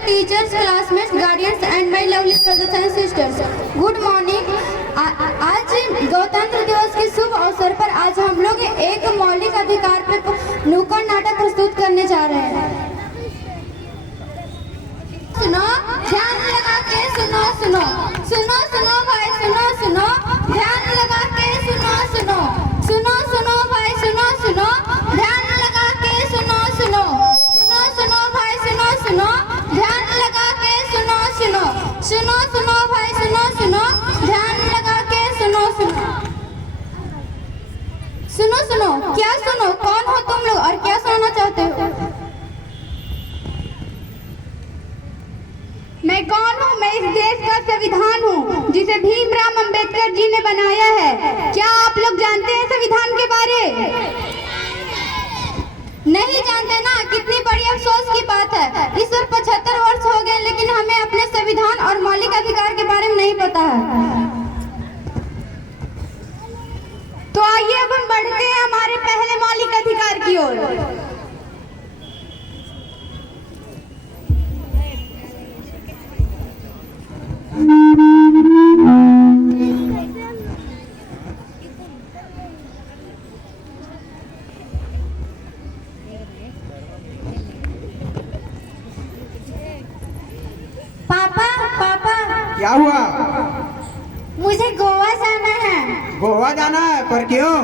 Teachers, classmates, guardians and my lovely brothers and sisters. Good morning. आज गणतंत्र दिवस के शुभ अवसर पर आज हम लोग एक मौलिक अधिकार पर नुक्कड़ नाटक प्रस्तुत करने जा रहे हैं। सुनो, ध्यान लगा के सुनो सुनो सुनो सुनो भाई सुनो सुनो, ध्यान लगा के सुनो सुनो सुनो सुनो भाई सुनो सुनो, ध्यान लगा के सुनो सुनो सुनो सुनो भाई सुनो सुनो, ध्यान लगा के सुनो सुनो सुनो सुनो भाई सुनो सुनो, ध्यान लगा के सुनो सुनो सुनो सुनो। क्या सुनो? कौन हो तुम लोग और क्या सुनना चाहते हो? मैं कौन हूँ? मैं इस देश का संविधान हूँ जिसे भीमराव अंबेडकर जी ने बनाया है। क्या आप लोग जानते हैं संविधान के बारे? नहीं जानते ना? कितनी बड़ी अफसोस की बात है। इस पर 75 वर्ष हो गए लेकिन हमें अपने संविधान और मौलिक अधिकार के बारे में नहीं पता है। तो आइए अब हम बढ़ते हैं हमारे पहले मौलिक अधिकार की ओर। पापा पापा, क्या हुआ? मुझे गोवा जाना है। गोवा जाना है? पर क्यों?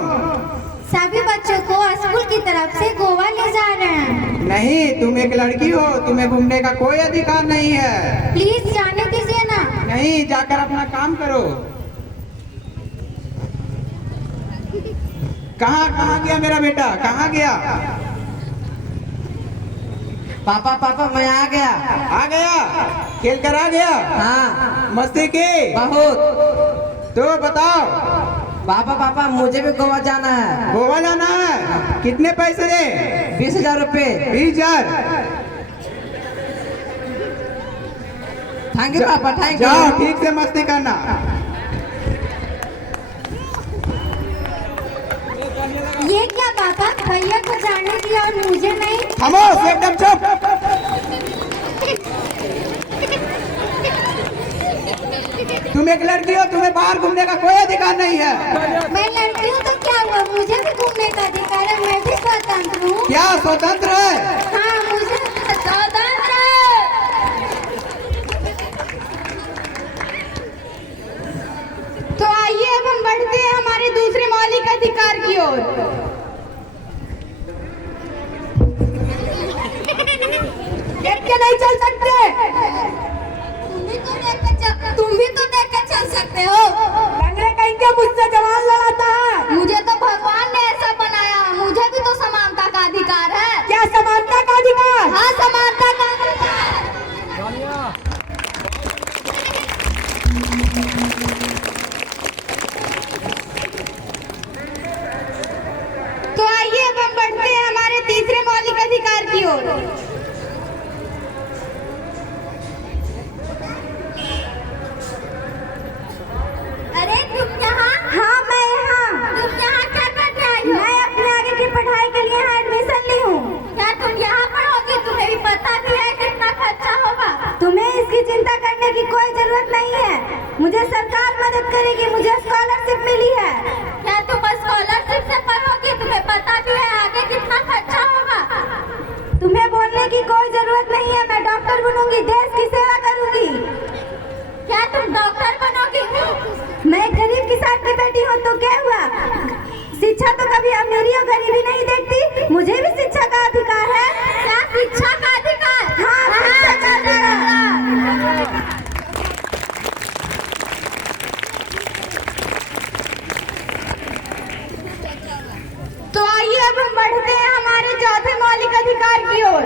सभी बच्चों को स्कूल की तरफ से गोवा ले जा रहे हैं। नहीं, तुम एक लड़की हो, तुम्हें घूमने का कोई अधिकार नहीं है। प्लीज जाने दीजिए ना। नहीं, जाकर अपना काम करो। कहाँ कहाँ गया मेरा बेटा? कहाँ गया? पापा पापा मैं आ गया। आ गया? खेल कर आ गया? हाँ मस्ती की? बहुत। तो बताओ। पापा पापा मुझे भी गोवा जाना है। गोवा जाना है? कितने पैसे दे? 20,000 रुपए। 20,000? थैंक यू पापा, थैंक जाओ, यू। ठीक से मस्ती करना। ये क्या पापा, भैया को जाने दिया और मुझे नहीं? खामोश, एकदम चुप। तुम एक लड़की हो, तुम्हें बाहर घूमने का कोई अधिकार नहीं है। मैं लड़की हूँ तो क्या हुआ? मुझे भी घूमने का अधिकार है। मैं भी स्वतंत्र हूँ। क्या स्वतंत्र है? हाँ, मुझे स्वतंत्र है। तो आइए अब हम बढ़ते हैं हमारे दूसरे मौलिक अधिकार की ओर। देख के नहीं चल सकते। तुम भी तो देख के चल सकते हो। लंगड़े कहीं के मुझसे जवान लड़ाता है। मुझे तो भगवान ने ऐसा बनाया, मुझे भी तो समानता का अधिकार है। क्या समानता का अधिकार? हाँ, समानता का अधिकार। तो आइए अब हम बढ़ते हैं हमारे तीसरे मौलिक अधिकार की ओर। अरे तुम यहाँ? हाँ मैं यहाँ। तुम यहाँ क्या करने आई हो? मैं अपने आगे की पढ़ाई के लिए यहाँ एडमिशन ली हूँ। क्या तुम यहाँ पढ़ोगी? तुम्हें भी पता भी है कितना खर्चा होगा। तुम्हें इसकी चिंता करने की कोई जरूरत नहीं है। मुझे सरकार मदद करेगी, मुझे स्कॉलरशिप मिली है। क्या तुम स्कॉलरशिप से पढ़ोगी? तुम्हें पता भी है आगे कितना खर्चा होगा। तुम्हें बोलने की कोई जरूरत नहीं है। मैं डॉक्टर बनूंगी, देश की सेवा करूंगी। क्या तुम डॉक्टर बनोगी? मैं गरीब किसान की बेटी हूँ तो क्या हुआ? शिक्षा तो कभी अमीरी और गरीबी नहीं देखती। मुझे भी शिक्षा का अधिकार है। क्या शिक्षा का अधिकार? हाँ, शिक्षा का अधिकार। तो आइए अब हम बढ़ते हैं हमारे चौथे मौलिक अधिकार की ओर।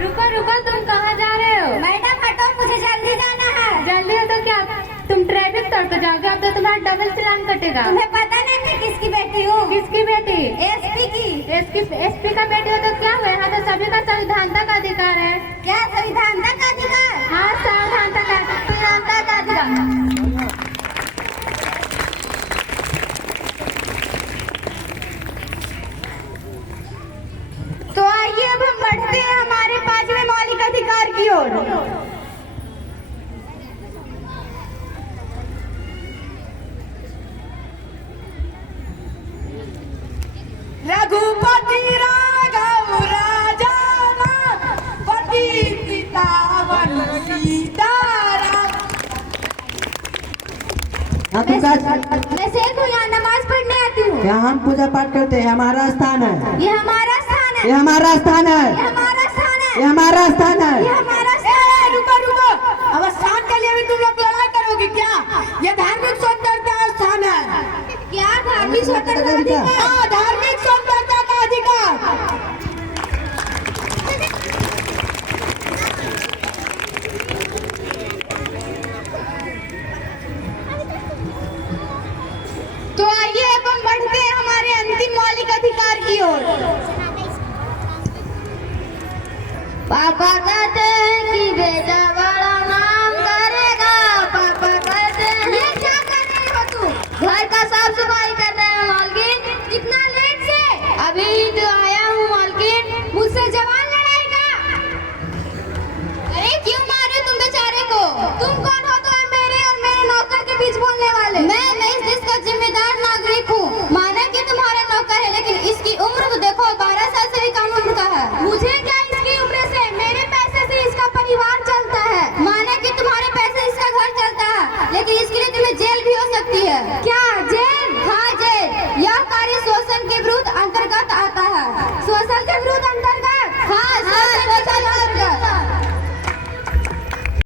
रुको रुको, तुम कहाँ जा रहे हो? मैडम हटो, मुझे जल्दी जाना है। जल्दी हो तो क्या तुम ट्रैफिक तोड़ कर जाओगे? अब तो तुम्हारा डबल चालान कटेगा। तुम्हें पता नहीं मैं किसकी बेटी हूँ? किसकी बेटी? एसपी की। एसपी का बेटी हो तो क्या हुआ? यहाँ तो सभी का संविधानता का अधिकार है। क्या संविधानता का अधिकार? हाँ, संविधानता का अधिकार। अधिकार की ओर। रघुपति राघव राजा पति पिता सीताराम। हाँ तू का मैं शेख हूँ, यहाँ नमाज पढ़ने आती हूँ। यहाँ हम पूजा पाठ करते हैं, हमारा स्थान है, ये हमारा स्थान है। ये हमारा स्थान है, ये हमारा स्थान है। ये हमारा स्थान है। ये हमारा स्थान है। रुको रुको, अब स्थान के लिए भी तुम लोग लड़ाई करोगे क्या? ये धार्मिक स्वतंत्रता का स्थान है। क्या धार्मिक स्वतंत्रता का अधिकार? हाँ, धार्मिक स्वतंत्रता का अधिकार। तो आइए अब हम बढ़ते हैं हमारे अंतिम मौलिक अधिकार की ओर। पापा कहते हैं कि बेटा बड़ा नाम करेगा। पापा कहते हैं ये क्या कर रहे हो तुम? घर का साफ सफाई कर रहे हैं मालकिन। इतना लेट से? अभी तो आया हूँ मालकिन। मुझसे जवान लड़ाएगा? अरे क्यों मारे तुम बेचारे को? तुम कौन हो तो मेरे और मेरे नौकर के बीच बोलने वाले? मैं इस देश का जिम्मेदार नागरिक हूँ। माना कि तुम्हारा नौकर है, लेकिन इसकी उम्र तो देखो 12 साल से भी कम उम्र का है। मुझे क्या इसकी उम्र से? मेरे पैसे से इसका परिवार चलता है। माना कि तुम्हारे पैसे इसका घर चलता है, लेकिन इसके लिए तुम्हें जेल भी हो सकती है। क्या